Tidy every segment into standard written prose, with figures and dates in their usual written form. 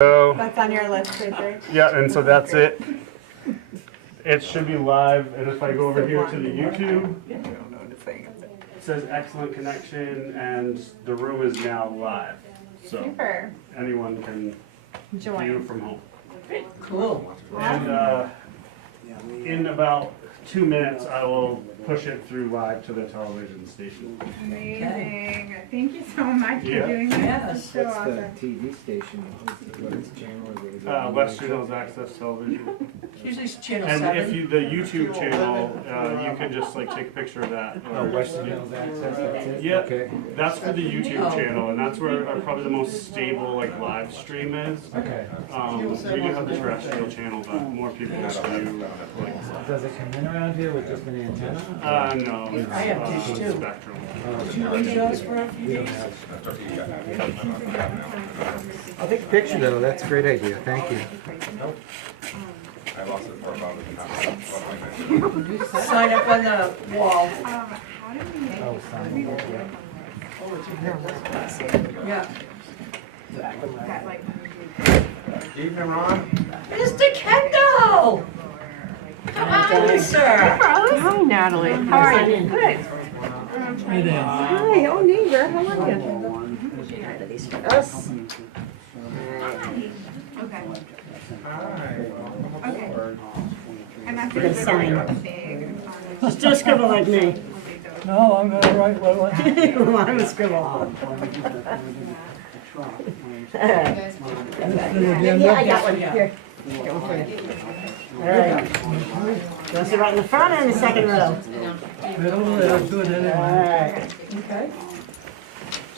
So, That's on your list right there. yeah, and so that's it. It should be live, and if I go over here to the YouTube, it says excellent connection, and the room is now live. So Super. anyone can view from home. Cool. And in about 2 minutes, I will push it through live to the television station. Amazing. Thank you so much Yeah. for doing this. Yes. It's so What's awesome. the TV station? What is the channel? Is it Western Hills Access Television. Usually it's channel And 7. if you, the YouTube channel, you can just like take a picture of that. Oh, Western Hills Access, that's it? Yeah, Okay. that's for the YouTube channel, and that's where probably the most stable like live stream is. Okay. We do have the terrestrial channel, but more people view like. Does it come in around here with just an antenna? No, it's I have dish too. Spectrum. You leave those for a few We don't days? have. I'll take a picture though, that's a great idea, thank you. Sign up on the wall. How do we make Oh, sign up, yeah. Yeah. that like Evening, Ron. Mr. Kendall! How are you, sir? Hi, Natalie. How are you? Good. Hi, oh neighbor, how are you? Us. Okay. Hi. Okay. And that's a sign. Big. Just do a scribble like me. No, I'm gonna write what I'm a scribble. Yeah, I got one here. Got one for you. All right. You want to sit right in the front or in the second row? All right.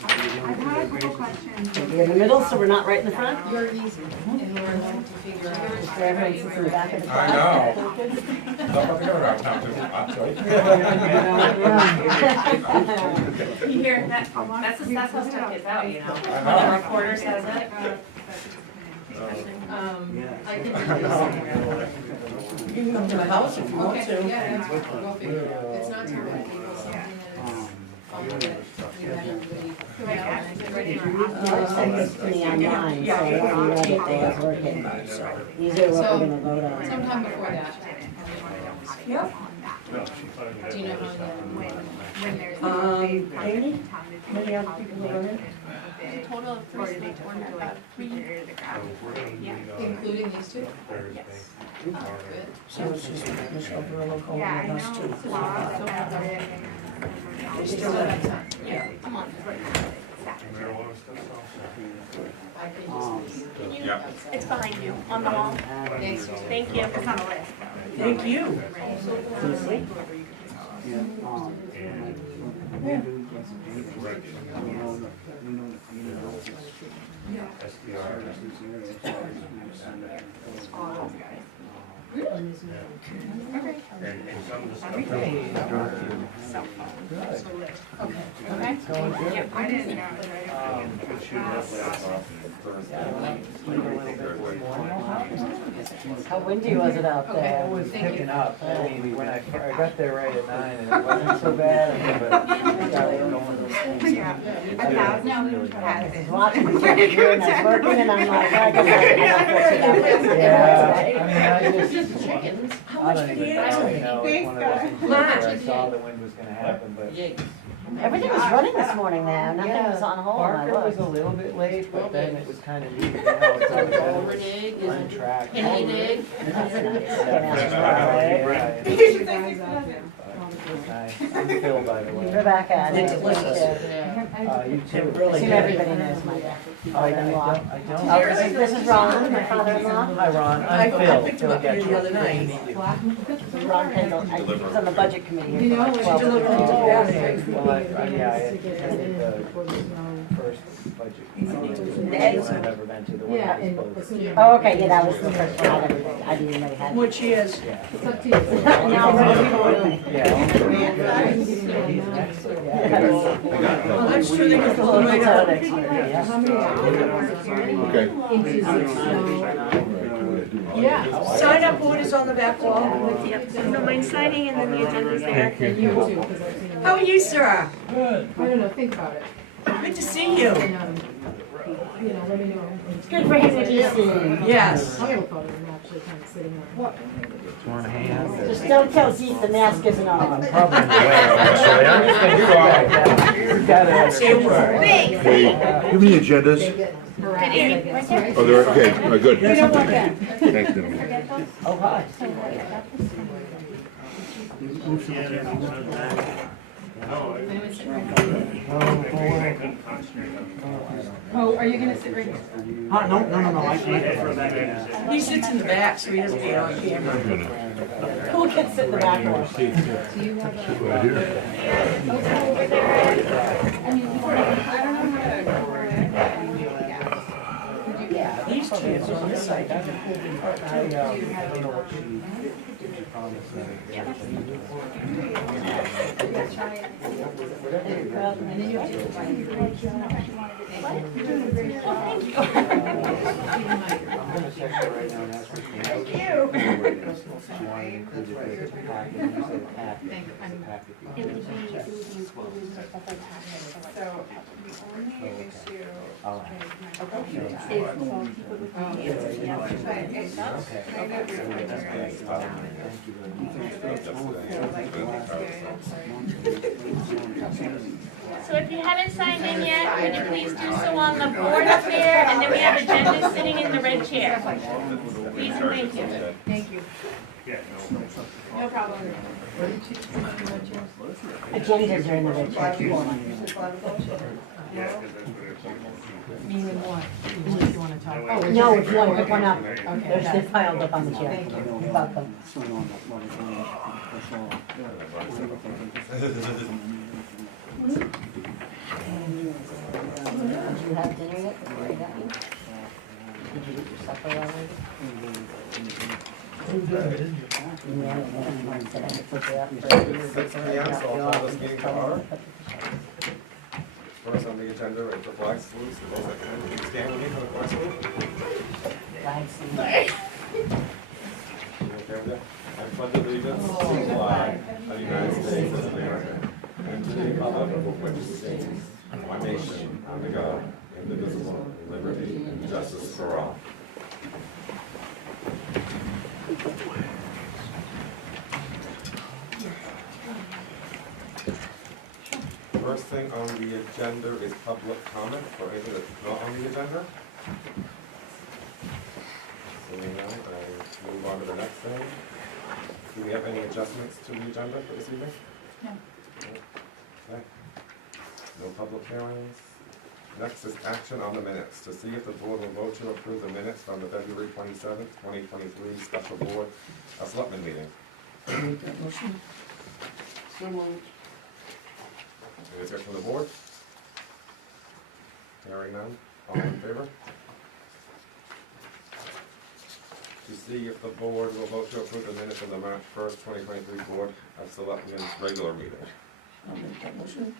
I've had a couple questions. You're in the middle, so we're not right in the front? You're easy, and we're going to figure out. So everyone sits in the back of the I class? know. Don't have to go around town too much. You hear, that's how stuff gets out, you know, when a reporter says it. I can You can come to the house if you want Okay, to. yeah, that's fine, we'll figure it out. It's not terrible, it's something that you had everybody. Send this to me online, so I can read it while I was working. These are what we're gonna vote on. Sometime before that. Yep. Do you know how the, When there's Amy? How many other people are running? total of 3 select board members, 3, including these two? Yes. Good. So it's just Michelle Burlow calling Yeah, I know. us too. We still have time. Yeah. Come on. I can just. Yeah. It's behind you, on the wall. Thanks. Thank you. It's on the list. Thank you. I didn't know. How windy was it out there? It was picking up, I mean, when I got there right at 9 and it wasn't so bad, but Yeah, 1,000 I was has watching the here and I was working and I'm like, I guess yeah, I mean, I just, Chickens. I don't even know, you know, it's one of those things where I saw the wind was gonna happen, but. everything was running this morning now, nothing was on hold. I Parker was looked. a little bit late, but then it was kind of neat, now it's all Golden good. egg, On is it track. Indian egg? Nice. I'm Phil, by the way. Rebecca, You nice to meet you. too. Assume everybody knows my dad. Oh, I Father-in-law. don't. Oh, this is Ron, my father-in-law. Hi, Ron. I'm Phil. I picked him up Phil here the other night. Getchell. Ron Kendall, he was on the budget committee here for like she 12 delivered years. it to Oh, Bethel. okay. Well, yeah, I attended the first budget. I've ever been to, the one that was closed. Oh, okay, yeah, that was the first one I didn't even know he had. Which is. Yeah. It's up to you. Now, Yeah. He's next. Yeah. Oh, that's true, they can pull it right out. Yeah, sign up what is on the back wall. Yep, so no mind signing and then the agenda's there. How are you, sir? Good. I don't know, think about it. Good to see you. And, It's good for him to be seen. Yes. One hand. Just don't tell Zeke the mask isn't on. Probably in the way, actually. I'm just gonna go back down. You gotta. Hey, give me the agendas. Oh, they're, okay, all right, good. Thanks, gentlemen. Oh, hi. Oh, are you gonna sit right here? No, I can't. He sits in the back, so he doesn't get on camera. Who can sit in the back row? Right here. These chairs are on this side. I don't know what she promised me. I'm gonna text her right now and ask her. Thank you. She wanted to include the packet, you said packet. Packet. It would be included with the whole package. So the only issue. Oh. Is, well, keep it with the answers, yeah. But it's kind of Okay. irregular. Thank you very much. So if you haven't signed in yet, could you please do so on the board up there, and then we have agendas sitting in the red chair. Please and thank you. Thank you. No problem. Agendas are in the red chair. Meaning what? If you wanna talk. Oh, No, if you want to pick one up, Okay. they're piled up on the chair. You're welcome. Did you have dinner yet before I got you? Did you get your supper already? Yeah, I said I would put it up for 6 p.m., so I'll call this meeting to order. First on the agenda is the flag salute. So those that can, please stand with me for the flag salute. Flag salute. I pledge allegiance to the flag of the United States of America and to the republic for which it stands, one nation, under God, indivisible, with liberty and justice for all. First thing on the agenda is public comment for anything that's not on the agenda. Seeing none, I move on to the next thing. Do we have any adjustments to the agenda for this evening? No. Okay. No public hearings. Next is action on the minutes, to see if the board will vote to approve the minutes from the February 27th, 2023 special board of selectmen meeting. Make that motion. So moved. Any discussion from the board? Hearing none, all in favor? To see if the board will vote to approve the minutes from the March 1st, 2023 Board of Selectmen's regular meeting. I'll make that motion.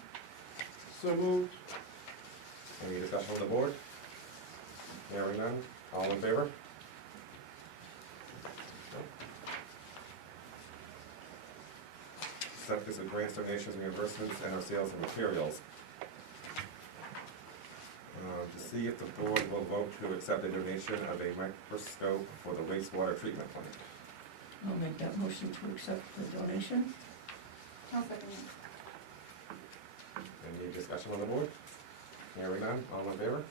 So moved. Any discussion from the board? Hearing none, all in favor? Subject is grants, donations, reimbursements, and our sales of materials. To see if the board will vote to accept a donation of a microscope for the wastewater treatment plant. I'll make that motion to accept the donation. I'll second it. Any discussion on the board? Hearing none, all in favor?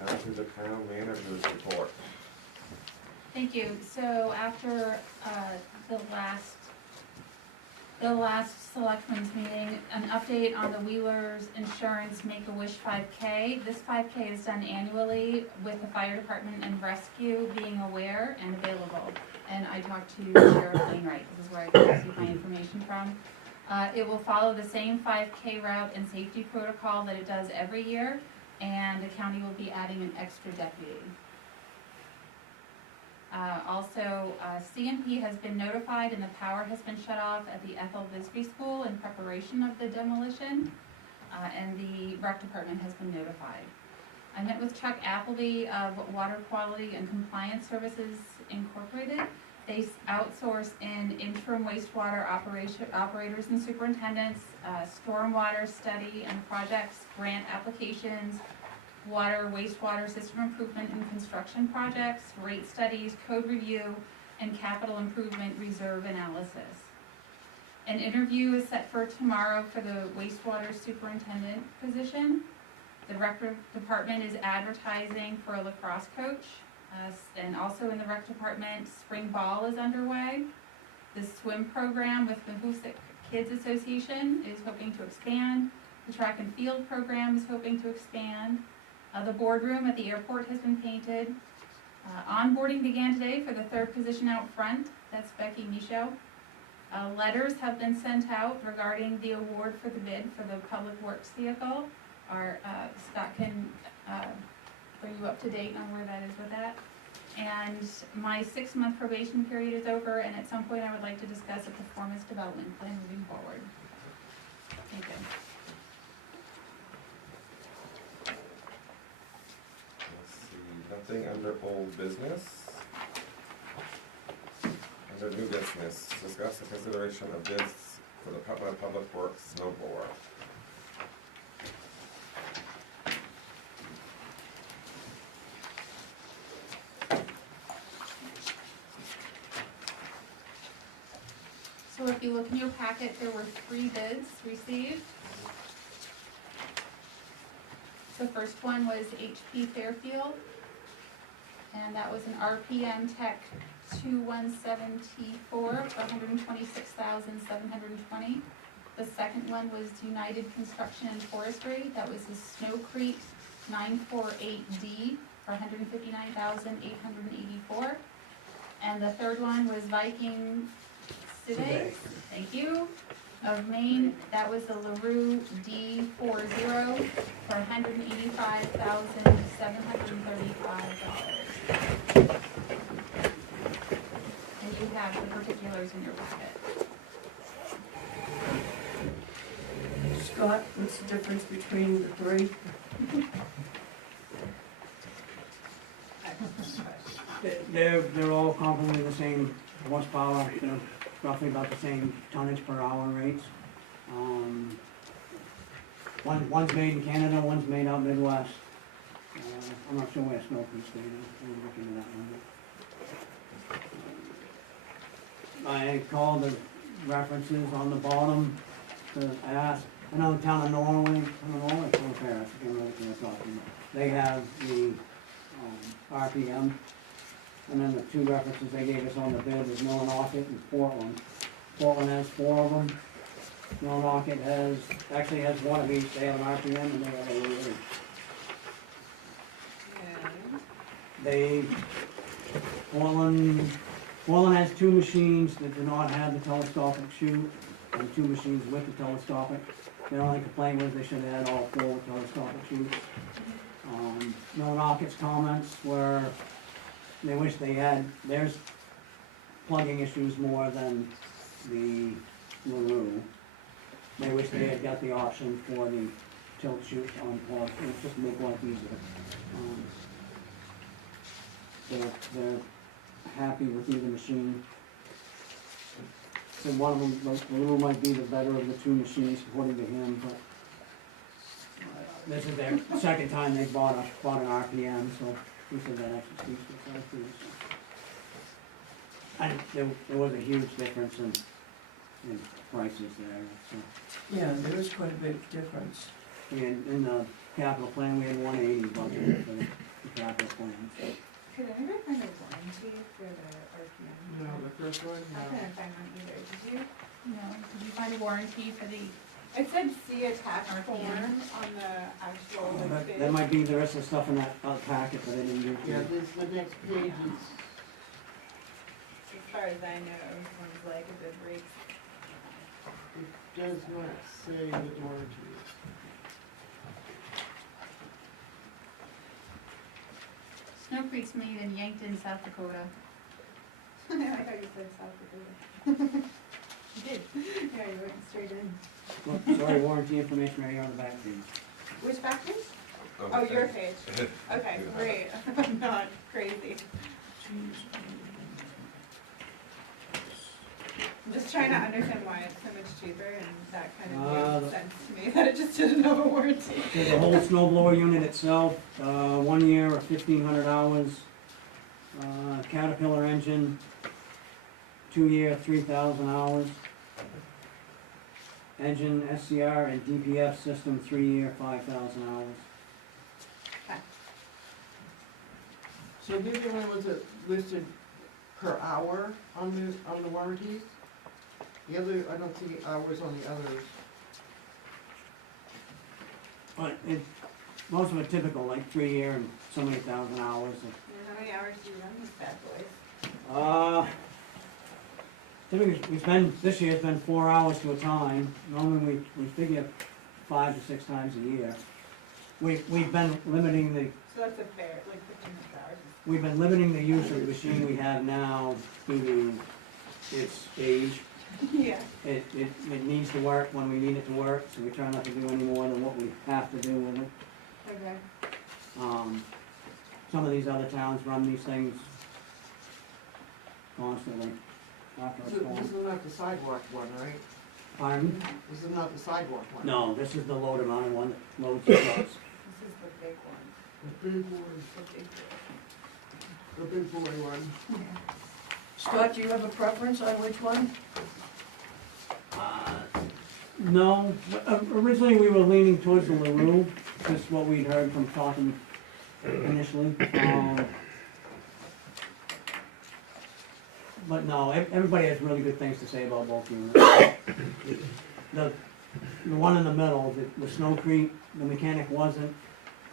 Now to the town manager's report. Thank you. So after the last selectmen's meeting, an update on the Wheelers Insurance Make-A-Wish 5K. This 5K is done annually with the fire department and rescue being aware and available. And I talked to Sheriff Wainwright, this is where I received my information from. It will follow the same 5K route and safety protocol that it does every year, and the county will be adding an extra deputy. Also, CNP has been notified and the power has been shut off at the Ethel Bisbee School in preparation of the demolition, and the rec department has been notified. I met with Chuck Appleby of Water Quality and Compliance Services Incorporated, They outsource in interim wastewater operators and superintendents, stormwater study and projects, grant applications, water, wastewater system improvement and construction projects, rate studies, code review, and capital improvement reserve analysis. An interview is set for tomorrow for the wastewater superintendent position. The rec department is advertising for a lacrosse coach, and also in the rec department, spring ball is underway. The swim program with the Hoosick Kids Association is hoping to expand. The track and field program is hoping to expand. The boardroom at the airport has been painted. Onboarding began today for the third position out front. That's Becky Michaud. Letters have been sent out regarding the award for the bid for the public works vehicle. Scott can bring you up to date on where that is with that. And my 6-month probation period is over, and at some point I would like to discuss a performance development plan moving forward. Thank you. Let's see, nothing under old business. Under new business, discuss the consideration of bids for the Public Works snow blower. So if you look in your packet, there were 3 bids received. The first one was HP Fairfield, and that was an RPM Tech 217T4 for $126,720. The second one was United Construction and Forestry, that was the Snow Creek 948D for $159,884. And the third one was Viking Cive, thank you, of Maine, that was the LaRue D40 for $185,735. And you have the particulars in your packet. Scott, what's the difference between the 3? They're all comparably the same horsepower, they're roughly about the same tonnage per hour rates. One's made in Canada, one's made out Midwest. I'm not sure where Snow Creek's made, I'm looking at that one. I called the references on the bottom to ask, I know the town of Norway, Paris, I can't remember what they're talking about. They have the RPM. And then the 2 references they gave us on the bid was Millinocket and Portland. Portland has 4 of them. Millinocket actually has 1 of each. They have an RPM and they have a LaRue. Portland has 2 machines that do not have the telescopic chute, and 2 machines with the telescopic. Their only complaint was they should have had all 4 with telescopic chutes. Millinocket's comments were they wish they had, there's plugging issues more than the LaRue. They wish they had got the option for the tilt chute on plug, it just make life easier. They're happy with either machine. So one of them, the LaRue might be the better of the 2 machines according to him, but this is their second time they bought an RPM, so he said that actually speaks for itself too. So. And there was a huge difference in prices there. So. Yeah, there was quite a big difference. In the capital plan, we had 180 budget for the capital plan. So. Could anybody find a warranty for the RPM? No, the first one, I couldn't find one either, did you? No, did you find a warranty for the? It said see attached form on the actual bid. There might be the rest of the stuff in that packet, but I didn't do it. Yeah, this, the next page is, As far as I know, one's like a good break. it does not say the warranty. Snow Creek's made in Yankton, South Dakota. I thought you said South Dakota. You did. Yeah, you went straight in. Look, sorry, warranty information right here on the back page. Which back page? Oh, your page. Okay, great. I'm not crazy. I'm just trying to understand why it's so much cheaper, and that kind Uh, of makes sense to me, that it just didn't have a warranty. There's a whole snow blower unit itself, 1 year or 1,500 hours. Caterpillar engine, 2 year, 3,000 hours. Engine, SCR and DPF system, 3 year, 5,000 hours. So these are the ones that listed per hour on the warranties? The other, I don't see hours on the others. But most of it typical, like 3 year and so many thousand hours. And how many hours do you run these bad boys? Typically, this year's been 4 hours to a time. Normally, we figure 5 to 6 times a year. We've been limiting the, So that's a fair, like 1,500 hours. we've been limiting the use of the machine we have now due to its age. Yeah. It needs to work when we need it to work, so we try not to do any more than what we have to do with it. Okay. Some of these other towns run these things constantly after a So storm. this is not the sidewalk one, right? Pardon? This is not the sidewalk one? No, this is the loader mounted one that loads the trucks. This is the big one. The big boy, The big one. the big boy one. Scott, do you have a preference on which one? No, originally we were leaning towards the LaRue, just what we'd heard from talking initially. But no, everybody has really good things to say about both units. The one in the middle, the Snow Creek, the mechanic wasn't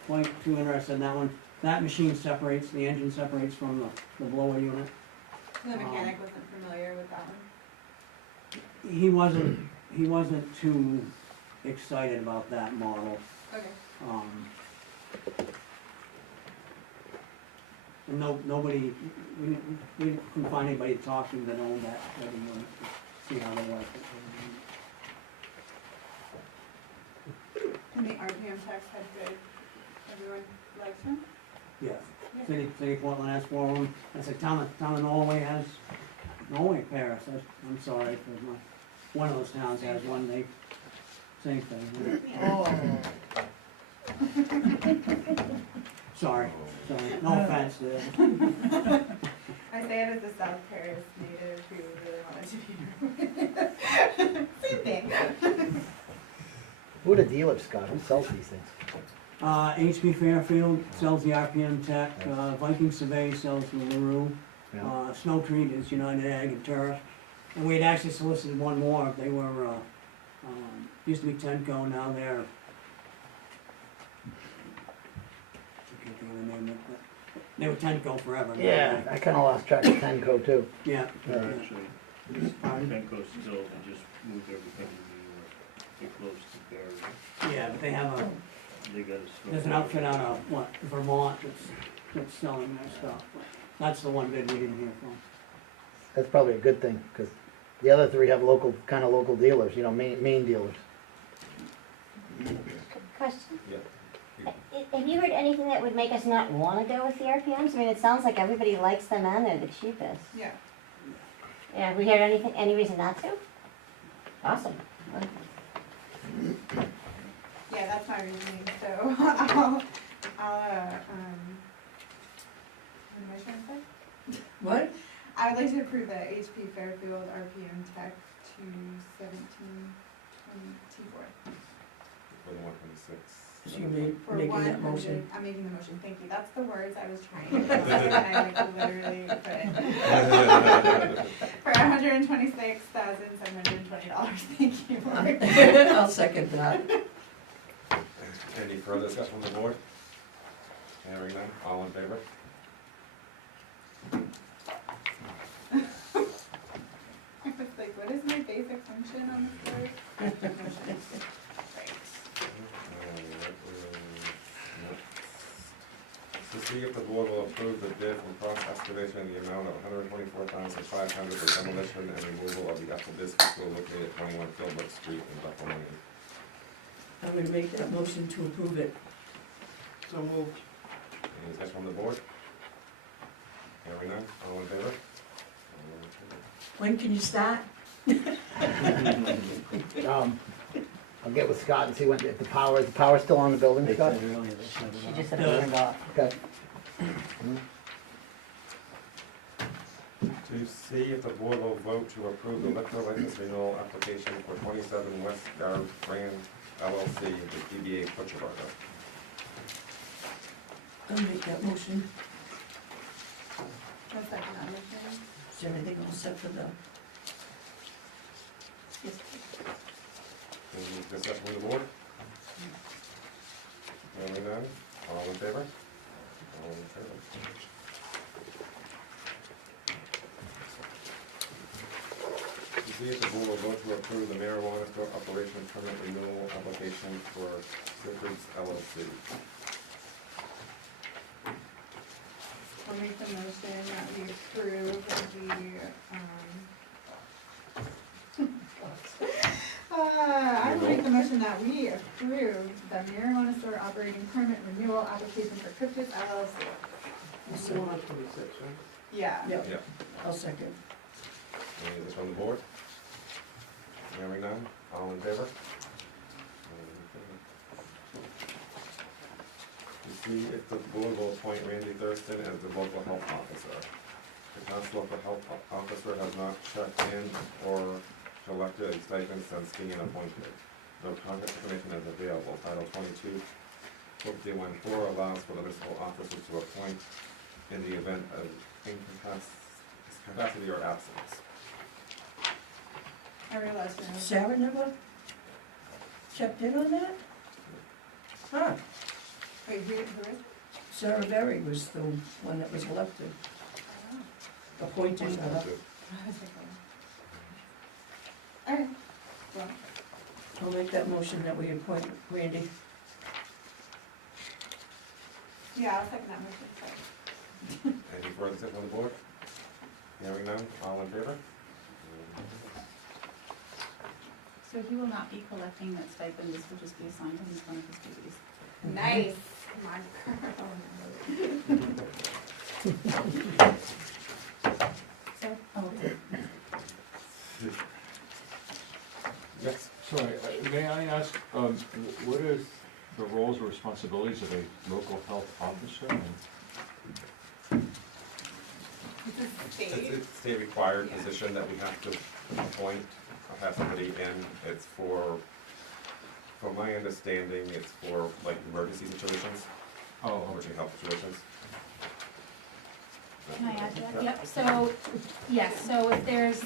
quite too interested in that one. That machine separates, the engine separates from the blower unit. The mechanic wasn't familiar with that one. He wasn't too excited about that model. Okay. And nobody, we couldn't find anybody to talk to that owned that unit to see how they work. And the RPM text had good, everyone likes them? Yes. City of Portland has 4 of them. I said, town of Norway has, Paris, I'm sorry, one of those towns has one, same thing. Oh. Sorry, no offense there. I say it as a South Paris native who really wanted to be here. Same thing. Who are the dealers, Scott? Who sells these things? HP Fairfield sells the RPM Tech, Viking Survey sells the LaRue, Yeah. Snow Creek is United Ag and Turf. And we had actually solicited one more, they were, used to be Tenco, now they're, I can't think of the name of it, but they were Tenco forever. Yeah, I kinda lost track of Tenco too. Yeah. Actually, Benco's still, they just moved everything to close to there. Yeah, but they have They got a. there's an outfit out of, Vermont that's selling their stuff. But that's the one bid we didn't hear from. That's probably a good thing, cause the other 3 have kinda local dealers, Maine dealers. Question? Yeah. Have you heard anything that would make us not want to go with the RPMs? I mean, it sounds like everybody likes them and they're the cheapest. Yeah. Yeah, have we heard any reason not to? Awesome. Yeah, that's my reasoning, so I'll, what am I trying to say? What? I would like to approve the HP Fairfield RPM Tech 21724. For the 126. So you For making that 100 motion? I'm making the motion, thank you, that's the words I was trying to say, and I like literally put it. For $126,720, thank you, Lord. I'll second that. Any further discussion from the board? Hearing none, all in favor? I was like, what is my basic function on this board? Motion. To see if the board will approve the bid from Cross Excavation in the amount of $124,500 for demolition and removal of the Bethel School located at 21 Philbrook Street in Bethel, Maine. I would make that motion to approve it. So moved. Any discussion from the board? Hearing none, all in favor? All in favor. When can you start? I'll get with Scott and see when, if the power's still on the building, They Scott? said earlier they shut it She off. just said it turned off. Okay. To see if the board will vote to approve the liquor license renewal application for 27 West Yard Brand LLC, the DBA Butcher Burger. I'll make that motion. I'll second that motion. Is there anything all set for the, Any discussion from the board? Hearing none, all in favor? All in favor. To see if the board will vote to approve the marijuana store operation permit renewal application for Citrus LLC. I'll make the motion that we approve I will make the motion that we approve the marijuana store operating permit renewal application for Cryptus LLC. it's still on 26, right? Yeah. Yep, Yeah. I'll second. Any others from the board? Hearing none, all in favor? All in favor. To see if the board will appoint Randy Thurston as the local health officer. The town's local health officer has not checked in or collected a stipend since being appointed. No contact information is available. Title 22, Book D14 allows for the municipal officers to appoint in the event of incapacity or absence. I realized your motion. Sarah never checked in on that? Huh, Wait, who is? Sarah Berry was the one that was elected, appointed, Alright, well, I'll make that motion that we appoint Randy. yeah, I'll second that motion, sorry. Any further discussion on the board? Hearing none, all in favor? So he will not be collecting that stipend, this will just be assigned to him as one of his duties. Nice, come on, girl. So, oh, okay. Yes. Sorry, may I ask, what are the roles or responsibilities of a local health officer? It's a It's state. a state required position that we have to appoint, or have somebody in. It's for my understanding, it's for like emergency situations, Oh, emergency health situations. Can I add to that? Yep, so, yes, so if there's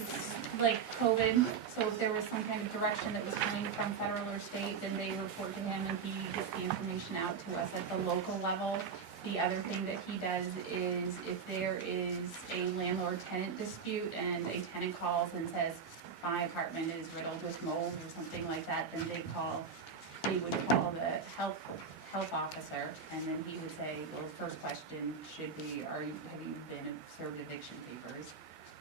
like COVID, so if there was some kind of direction that was coming from federal or state, then they report to him and he gets the information out to us at the local level. The other thing that he does is if there is a landlord-tenant dispute and a tenant calls and says, my apartment is riddled with mold or something like that, then they would call the health officer, and then he would say, well, first question should be, have you been served eviction papers?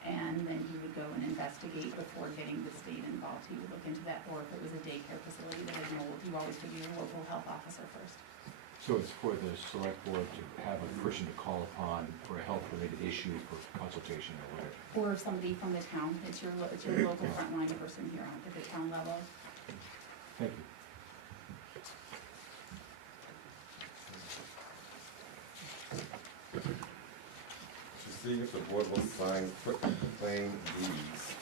And then he would go and investigate before getting the state involved. He would look into that, or if it was a daycare facility that had mold, you always would be your local health officer first. so it's for the select board to have a person to call upon for a health-related issue for consultation or whatever? Or somebody from the town, it's your local frontline person here at the town level. Thank you. To see if the board will sign quick claim deeds.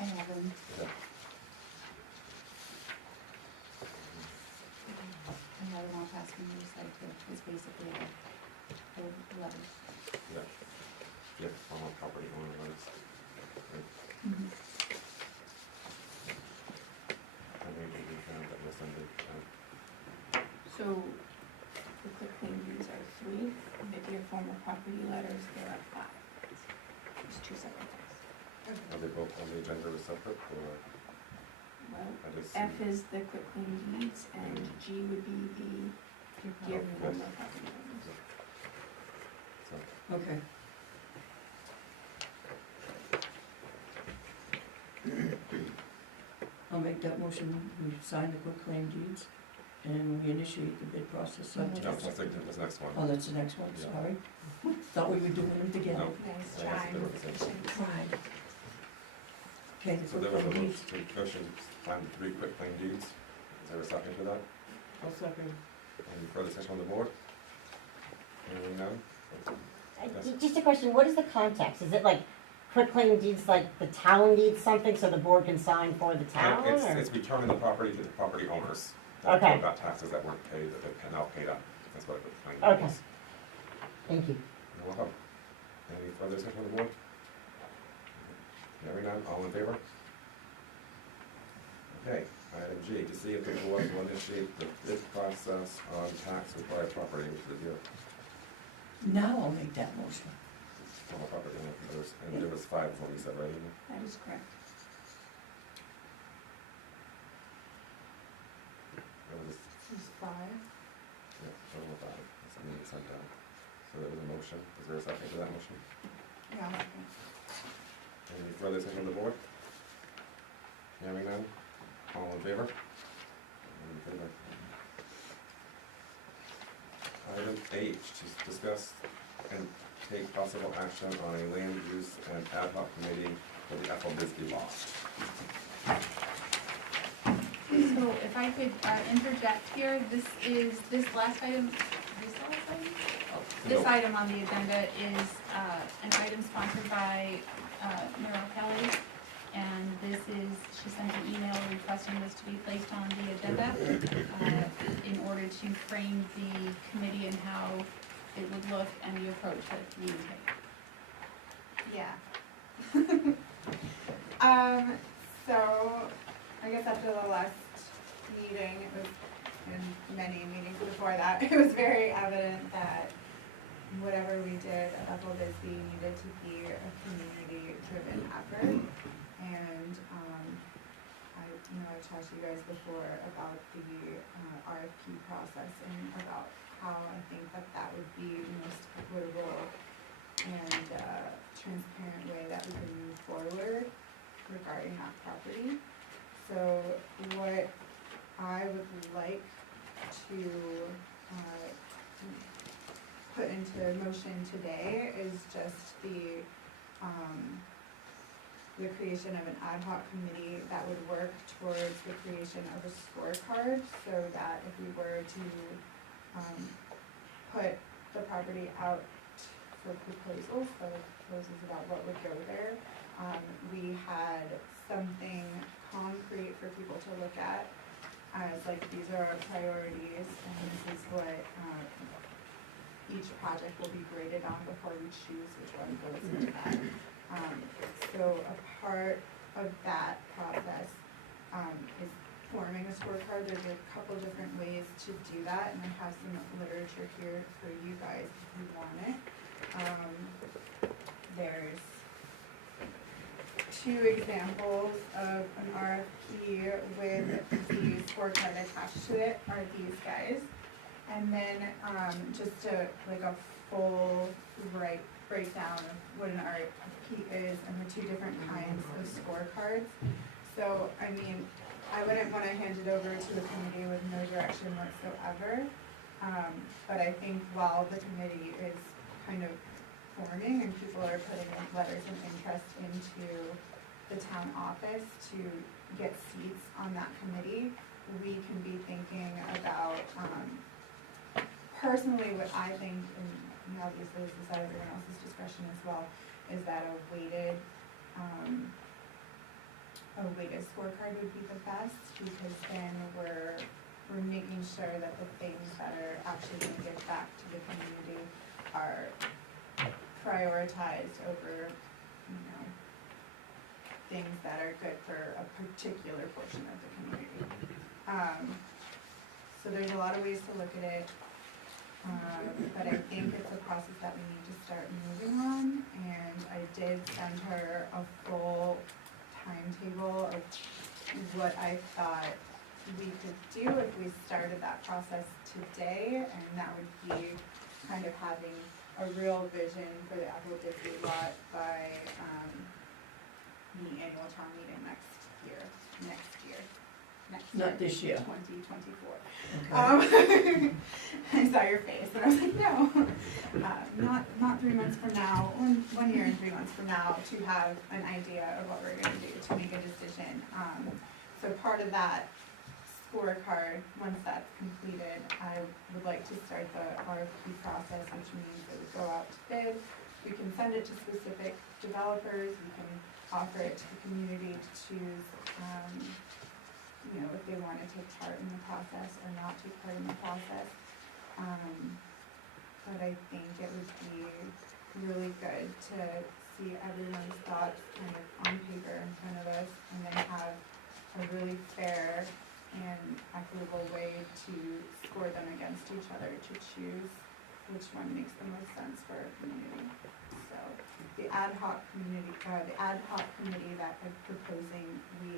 I have them. Yeah. I have them all passed from your side too. It's basically the letters. Yeah. Yeah, on our property owner rights. Mhm. I think we found that was under, So, the quick claim deeds are 3, the dear former property letters, there are 5. There's 2 separate things. are they both on the agenda as separate, or Well, I just? F is the quick claim deeds, and G would be the dear former property owners. So, Okay. I'll make that motion, we sign the quick claim deeds. and we initiate the bid process. No, that's this next one. Oh, that's the next one, Yeah. sorry. Thought we were doing them together. No. Nice I try. asked if they were the same. Right. Okay, the So there was a quick motion claim deeds. to motion to find 3 quick claim deeds. Is there a second to that? I'll second. Any further discussion on the board? Hearing none? Yes. Just a question, what is the context? Is it like quitclaim deeds, like the town needs something so the board can sign for the town, or? It's returning the property to the property owners. That Okay. got taxes that weren't paid, that they've now paid up. That's what it claim Okay. is. Thank you. You're welcome. Any further discussion on the board? Hearing none, all in favor? Okay, item G, to see if the board will initiate the bid process on tax required property, which is your Now I'll make that motion. former property, and there was 5 what you said, right? Amy? That is correct. There was, There's 5. yeah, total of 5, that's something you sent down. So there was a motion, is there a second to that motion? Yeah, okay. Any further discussion on the board? Hearing none, all in favor? All in favor. Item H, to discuss and take possible action on a land use and ad hoc committee for the Ethel Bisbee law. So if I could interject here, this last item, this item on the agenda is an item sponsored by Meryl Kelly. And this is, she sent an email requesting this to be placed on the agenda in order to frame the committee and how it would look and the approach that we would take. Yeah. So, I guess after the last meeting, it was, and many meetings before that, it was very evident that whatever we did at Bethel Bisbee needed to be a community-driven effort. And, I've talked to you guys before about the RFP process and about how I think that would be the most equitable and transparent way that we can move forward regarding that property. So what I would like to put into motion today is just the creation of an ad hoc committee that would work towards the creation of a scorecard, so that if we were to put the property out for proposals, so proposals about what would go there, we had something concrete for people to look at as like, these are our priorities and this is what each project will be graded on before we choose which one goes into that. So a part of that process is forming a scorecard. There's a couple different ways to do that, and I have some literature here for you guys if you want it. There's 2 examples of an RFP with the scorecard attached to it are these guys. And then just a full breakdown of what an RFP is and the 2 different kinds of scorecards. So, I mean, I wouldn't want to hand it over to the committee with no direction whatsoever. But I think while the committee is kind of forming and people are putting letters of interest into the town office to get seats on that committee, we can be thinking about, personally what I think, and obviously this is at everyone else's discretion as well, is that a weighted scorecard would be the best, because then we're making sure that the things that are actually gonna give back to the community are prioritized over, things that are good for a particular portion of the community. So there's a lot of ways to look at it. But I think it's a process that we need to start moving on, and I did send her a full timetable of what I thought we could do if we started that process today, and that would be kind of having a real vision for the Ethel Bisbee lot by the annual town meeting next year. next Not this year. 2024. Okay. I saw your face, and I was like, no, not 3 months from now, 1 year and 3 months from now, to have an idea of what we're gonna do, to make a decision. So part of that scorecard, once that's completed, I would like to start the RFP process, which means it would go out to bid. We can send it to specific developers, we can offer it to the community to choose, if they wanna take part in the process or not take part in the process. But I think it would be really good to see everyone's thoughts kind of on paper in front of us, and then have a really fair and equitable way to score them against each other to choose which one makes the most sense for our community. So the ad hoc committee that I'm proposing we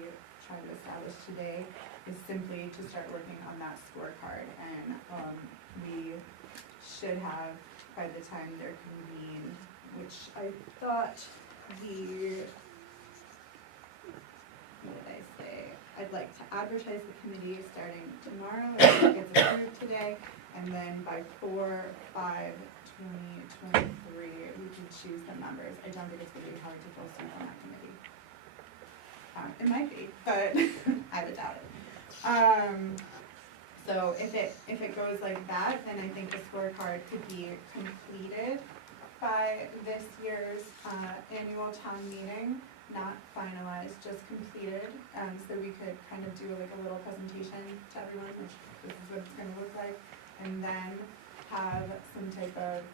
try to establish today is simply to start working on that scorecard, and we should have, by the time they're convened, which I thought what did I say? I'd like to advertise the committee starting tomorrow, if it gets approved today, and then by 4/5/2023, we can choose the members. I don't think it's gonna be hard to fill seats on that committee. It might be, but I would doubt it. So if it goes like that, then I think the scorecard could be completed by this year's annual town meeting, not finalized, just completed. So we could kind of do like a little presentation to everyone, which this is what it's gonna look like, and then have some type of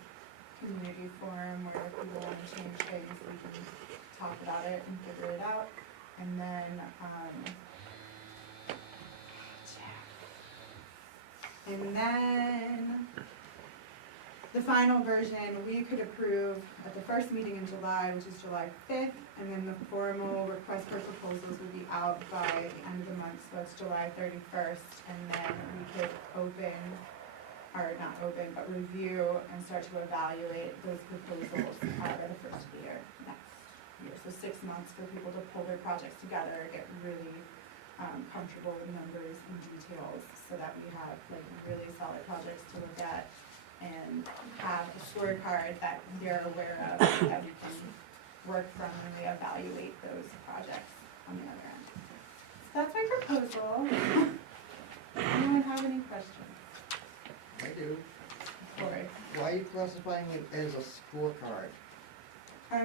community forum where if people wanna change things, we can talk about it and figure it out. And then, the final version we could approve at the first meeting in July, which is July 5th, and then the formal request for proposals will be out by the end of the month, so that's July 31st, and then we could review and start to evaluate those proposals by the first of the year, next year. So 6 months for people to pull their projects together, get really comfortable with numbers and details, so that we have like really solid projects to look at and have a scorecard that they're aware of, that we can work from when we evaluate those projects on the other end. So that's my proposal. Anyone have any questions? I do. Corey? Why are you classifying it as a scorecard?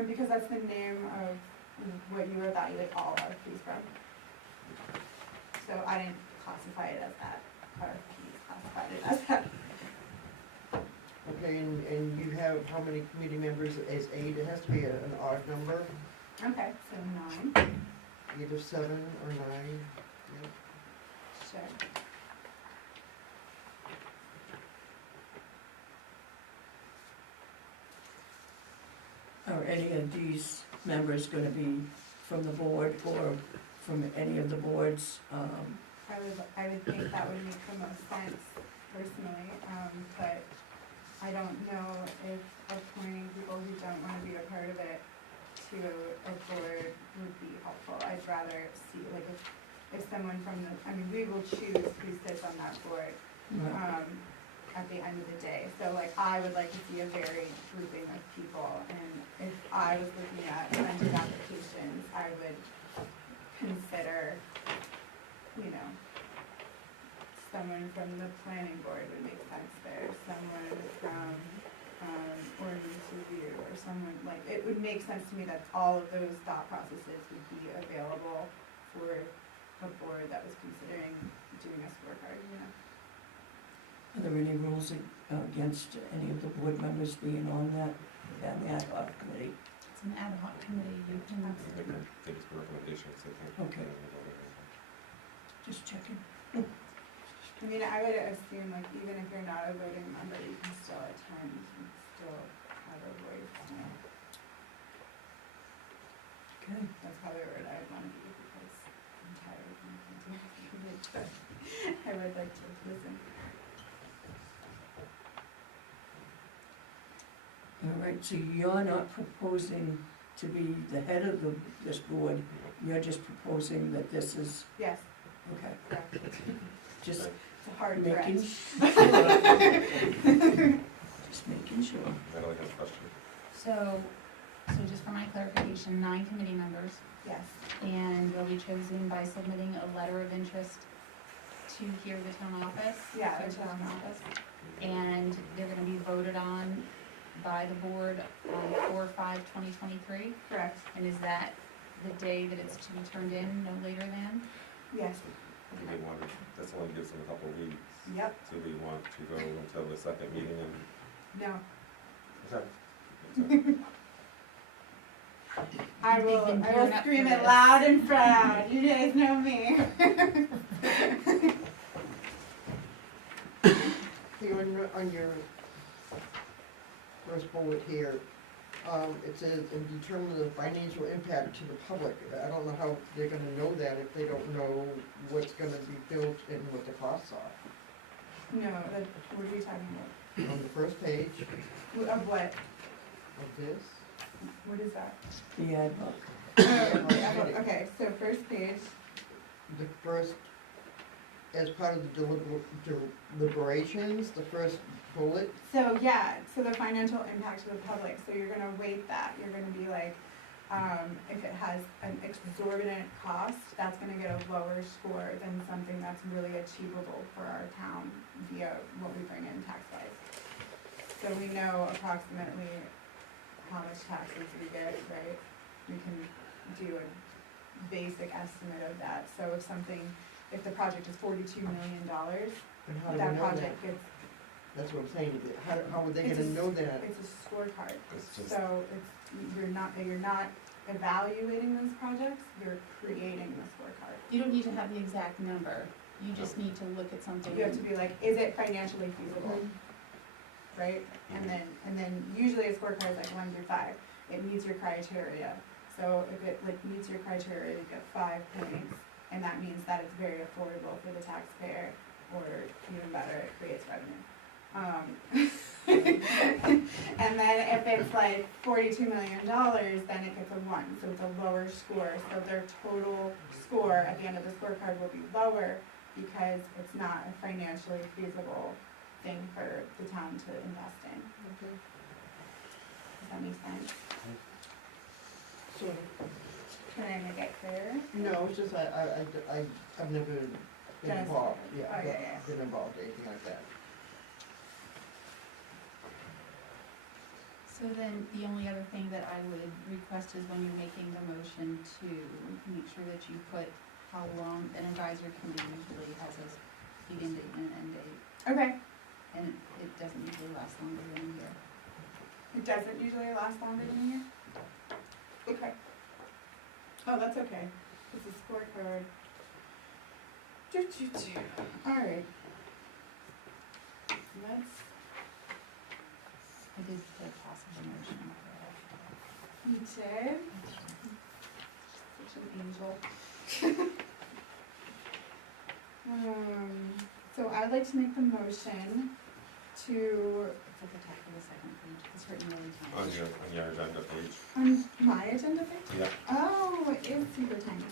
Because that's the name of what you evaluate all RFPs from. So I didn't classify it as that. RFPs classified it as that. Okay, and you have how many committee members as 8? It has to be an odd number, Okay, so 9. either 7 or 9. Yep. Sure. Are any of these members gonna be from the board or from any of the boards? I would think that would make the most sense personally, but I don't know if appointing people who don't wanna be a part of it to a board would be helpful. I'd rather see, like, if someone from we will choose who sits on that board, at the end of the day. So like, I would like to see a varied grouping of people, and if I was looking at funded applications, I would consider, someone from the planning board would make sense there, someone from ordinance review, or someone, like, it would make sense to me that all of those thought processes would be available for a board that was considering doing a scorecard, Are there any rules against any of the board members being on that ad hoc committee? It's an ad hoc committee, you can absolutely. Take it for recommendations, I think. Okay. Just checking. I would assume, like, even if you're not a voting member, you can still attend, you can still have a voice, Okay. That's probably where I'd wanna be, because I'm tired of doing it, but I would like to listen. All right, so you're not proposing to be the head of this board, you're just proposing that this is, Yes, Okay, Correct. just Okay. It's a hard correct. making sure. Just making sure. Natalie has a question. So just for my clarification, 9 committee members, Yes, and they'll be chosen by submitting a letter of interest to here the town office? yeah, to it's the town on office. And they're gonna be voted on by the board on 4/5/2023? correct, And is that the day that it's to be turned in, no later than? yes, Do we want, this only gives them a couple of weeks. yep, Do we want to go until the second meeting and, no. okay. I They've will, been I gearing will up scream for it this. loud and proud, you guys know me. See, on your first bullet here, it says, and determine the financial impact to the public. I don't know how they're gonna know that if they don't know what's gonna be built and what the costs are. No, that, what are you talking about? On the first page Of what? of this, What is that? The ad book. Oh, okay, so first page, the first, as part of the deliberations, the first bullet, so yeah, so the financial impact to the public, so you're gonna weight that, you're gonna be like, if it has an exorbitant cost, that's gonna get a lower score than something that's really achievable for our town via what we bring in tax wise. So we know approximately how much taxes we get, right? We can do a basic estimate of that, so if the project is $42 million, and how do we that know that? project gets, That's what I'm saying, how are they It's gonna a know that? it's a scorecard. It's just, So you're not evaluating those projects, you're creating the scorecard. You don't need to have the exact number, you just need to look at something. You have to be like, is it financially feasible? Right? And then usually a scorecard is like 1 through 5, it meets your criteria. So if it like meets your criteria, you get 5 points, and that means that it's very affordable for the taxpayer, or even better, it creates revenue. And then if it's like $42 million, then it gets a 1, so it's a lower score. So their total score at the end of the scorecard will be lower because it's not a financially feasible thing for the town to invest in. Does that make sense? So, Can I make it clear? no, it's just I've never been Done a involved, scorecard. Oh, yeah. been involved in anything like that. So then, the only other thing that I would request is when you're making the motion to make sure that you put how long an advisory committee usually has a begin date and an end date. Okay. And it doesn't usually last longer than a year. It doesn't usually last longer than a year? Okay. Oh, that's okay. It's a scorecard. Alright. I did the possible motion. You did? Such an angel. So I'd like to make the motion to, It's at the top of the second page, it's written really on tiny. your agenda page. on my agenda page? Yeah. Oh, it is super tiny.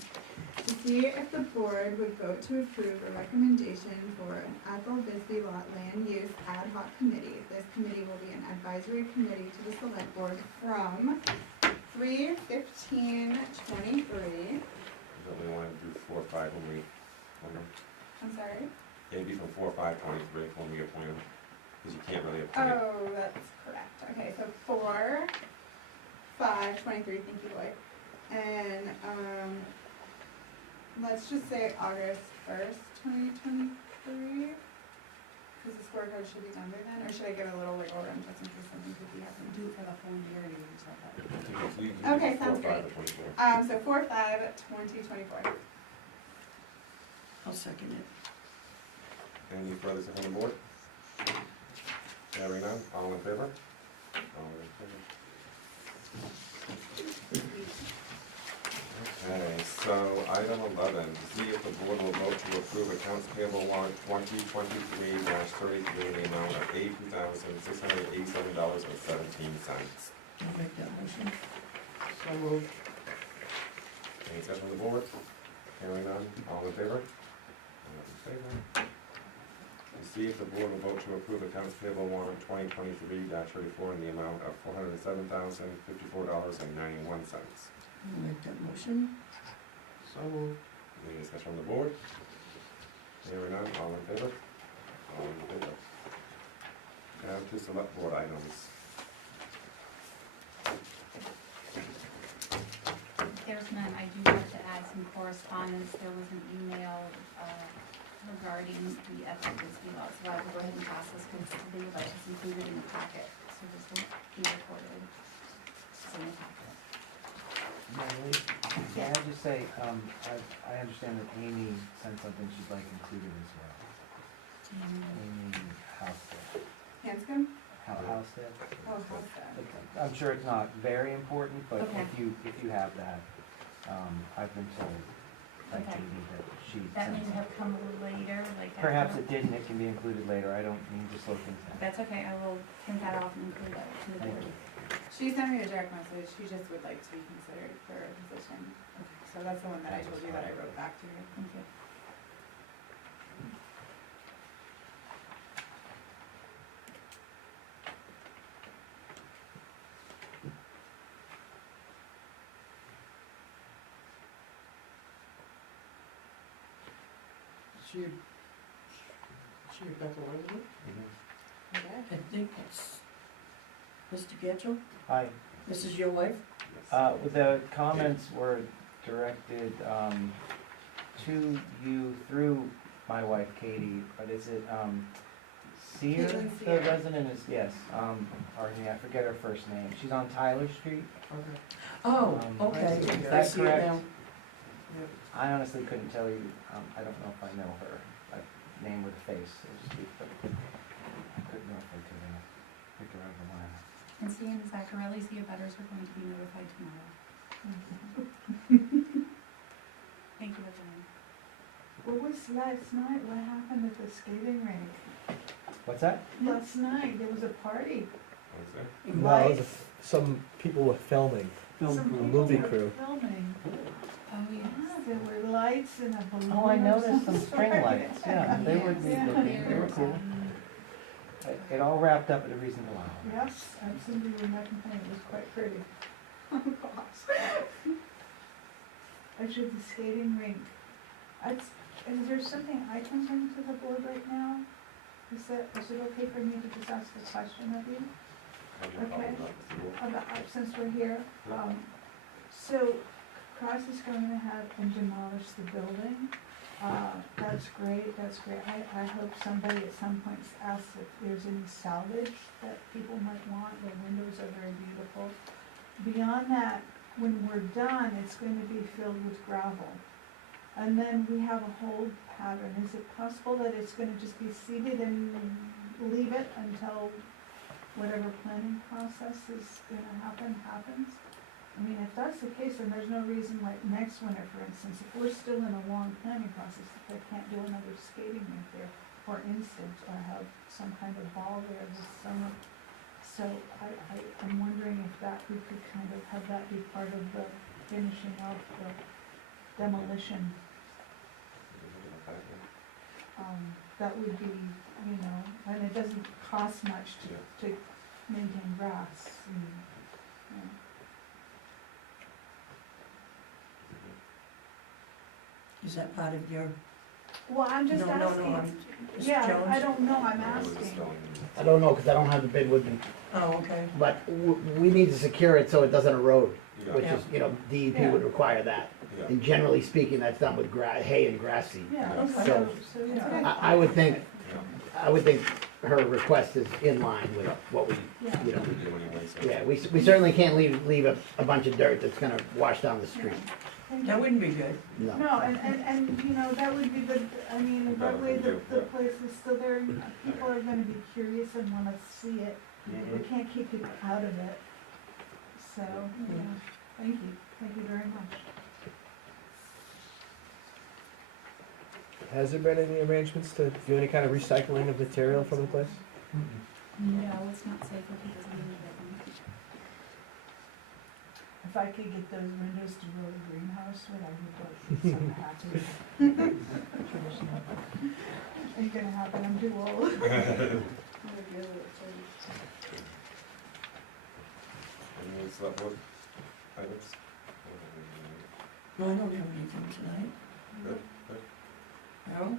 To see if the board would vote to approve a recommendation for an Ethel Bisbee lot land use ad hoc committee. This committee will be an advisory committee to the select board from 3/15/23. Don't we want to do 4/5 when we, I'm sorry? maybe from 4/5/23 when we appoint them, because you can't really appoint. Oh, that's correct. Okay, so 4/5/23, thank you, Lloyd. And, let's just say August 1st, 2023. Because the scorecard should be done by then, or should I give a little wiggle room just in case something could be happening? Do it for the whole year, you just have that. Okay, sounds great. 4/5/24. So 4/5/2024. I'll second it. Any further from the board? Hearing none, all in favor? All in favor. Okay, so item 11, to see if the board will vote to approve accounts payable warrant 2023-33 in the amount of $82,687.17. I'll make that motion. So moved. Any discussion on the board? Hearing none, all in favor? those in favor? To see if the board will vote to approve accounts payable warrant 2023-34 in the amount of $407,054.91. Make that motion. So moved. Any discussion on the board? Hearing none, all in favor? All in favor. Now to select board items. There's none, I do have to add some correspondence, there was an email, regarding the FFSB law, so I will go ahead and pass this, because the invite is included in the packet, so this will be recorded. It's in the packet. Can I just say, I understand that Amy sent something she'd like included as well. Amy Housestead. Hanscom? Housestead? Oh, how's that? I'm sure it's not very important, but Okay. if you have that, I've been told by Okay. Katie that she. That sent may have something. come a little later, like. Perhaps after- it didn't, it can be included later, I don't mean to slow things down. That's okay, I will print that off and include that to the Thank board. you. She sent me a direct message, she just would like to be considered for a position. So that's the one that I told you that I wrote back to her. Thank you. She a Bethel resident? I think it's Mr. Getchell. Hi, This is your wife? the comments were directed, to you through my wife Katie, but is it, Sear, Caitlin the Sear. resident is, yes, pardon me, I forget her first name, she's on Tyler Street. Okay. Oh, okay. Is I that see it correct? now. I honestly couldn't tell you, I don't know if I know her, like, name with face, so to speak, but I couldn't know if I could, pick her out of the line. And C and Zacharelli's, the abutters are going to be notified tomorrow. Thank you, everyone. What was last night, what happened at the skating rink? What's that? Last night, there was a party. What's that? No, it was some people were filming, Film Some crew. people movie were crew. filming. Oh, Yeah, there were lights and a balloon. Oh, I or noticed some some string sort. lights, yeah, they were neat Yeah. looking, they were cool. It all wrapped up at a reasonable hour. Yes, absolutely, we're not complaining, it was quite pretty. Oh, gosh. Actually, the skating rink. Is there something I can bring to the board right now? Is it okay for me to just ask a question of you? Okay. Since we're here, so Cross is going to have and demolish the building. That's great, I hope somebody at some point asks if there's any salvage that people might want. The windows are very beautiful. Beyond that, when we're done, it's going to be filled with gravel. And then we have a hold pattern. Is it possible that it's gonna just be seeded and leave it until whatever planning process is gonna happens? I mean, if that's the case, then there's no reason, like next winter, for instance, if we're still in a long planning process, if they can't do another skating rink there, for instance, or have some kind of ball there this summer. So I'm wondering if that, we could kind of have that be part of the finishing of the demolition. That would be, and it doesn't cost much to maintain grass, Is that part of your? Well, I'm just No, asking. Mr. Yeah, Jones? I don't know, I'm asking. I don't know, because I don't have the bid with me, Oh, okay. but we need to secure it so it doesn't erode, Yeah. which is, DEP would require that. Yeah. And generally speaking, that's done with hay and grass seed. Yeah, Yeah. okay, So- so, yeah. I would think, Yeah. her request is in line with what we, Yeah. We do anyway, so. yeah, we certainly can't leave a bunch of dirt that's gonna wash down the street, Thank That you. wouldn't be good. no. No, and, that would be the, I mean, that way the place is still there, and people are gonna be curious and wanna see it. We can't keep people out of it. So, thank you very much. Has there been any arrangements to do any kind of recycling of material from the place? No, it's not safe for people to be in the building. If I could get those windows to grow a greenhouse, would I be so happy. Are you gonna have them do all? Any select board items? No, I don't have anything tonight. Good, good. No?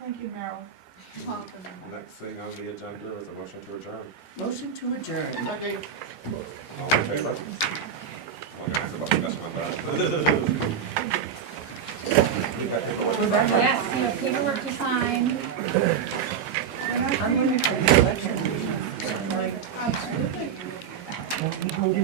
Thank you, Meryl. Next thing on the agenda is a motion to adjourn. Motion to adjourn. All in favor? I'm gonna ask about discussion on that. You got paperwork to sign, right? Yes, you have paperwork to sign. I'm gonna take the election. You gonna do